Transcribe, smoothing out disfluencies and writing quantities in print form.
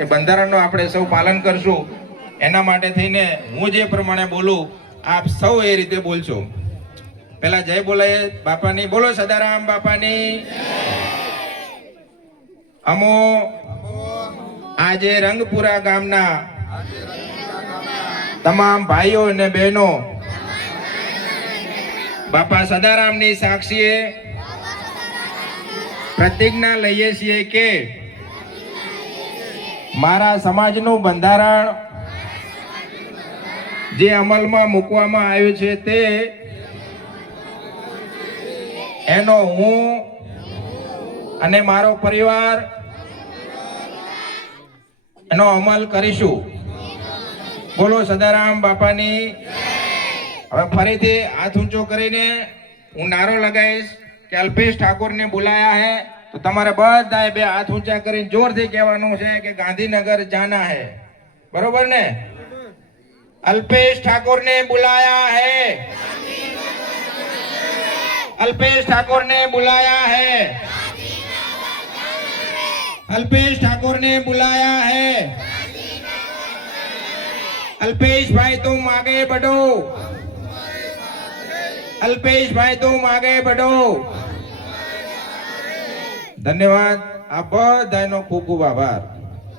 કે બંધારણનો આપણે સૌ પાલન કરશું. એના માટે થઈને હું જે પ્રમાણે બોલું આપ સૌ એ રીતે બોલશો. પહેલા જય બોલાય બાપાની. બોલો સદારામ બાપાની. અમો આજે રંગપુરા ગામના તમામ ભાઈઓ અને બહેનો બાપા સદારામની સાક્ષીએ પ્રતિજ્ઞા લઈએ છીએ કે મારા સમાજનું બંધારણ જે અમલમાં મૂકવામાં આવ્યું છે તે એનો હું અને મારો પરિવાર એનો અમલ કરીશું. બોલો સદારામ બાપાની. હવે ફરીથી હાથ ઊંચો કરીને હું નારો લગાવીશ કે અલ્પેશ ઠાકોરને बुलाया है તો તમારે બધાએ બે હાથ ઊંચા કરીને જોરથી કહેવાનું છે કે ગાંધીનગર જાના है. બરોબર ને? अल्पेश ठाकुर ने बुलाया है. अल्पेश ठाकुर ने बुलाया है. अल्पेश ठाकुर ने बुलाया है. अल्पेश भाई तुम आगे बढ़ो. अल्पेश भाई तुम आगे बढ़ो. धन्यवाद. आप बधानो खूब खूब आभार.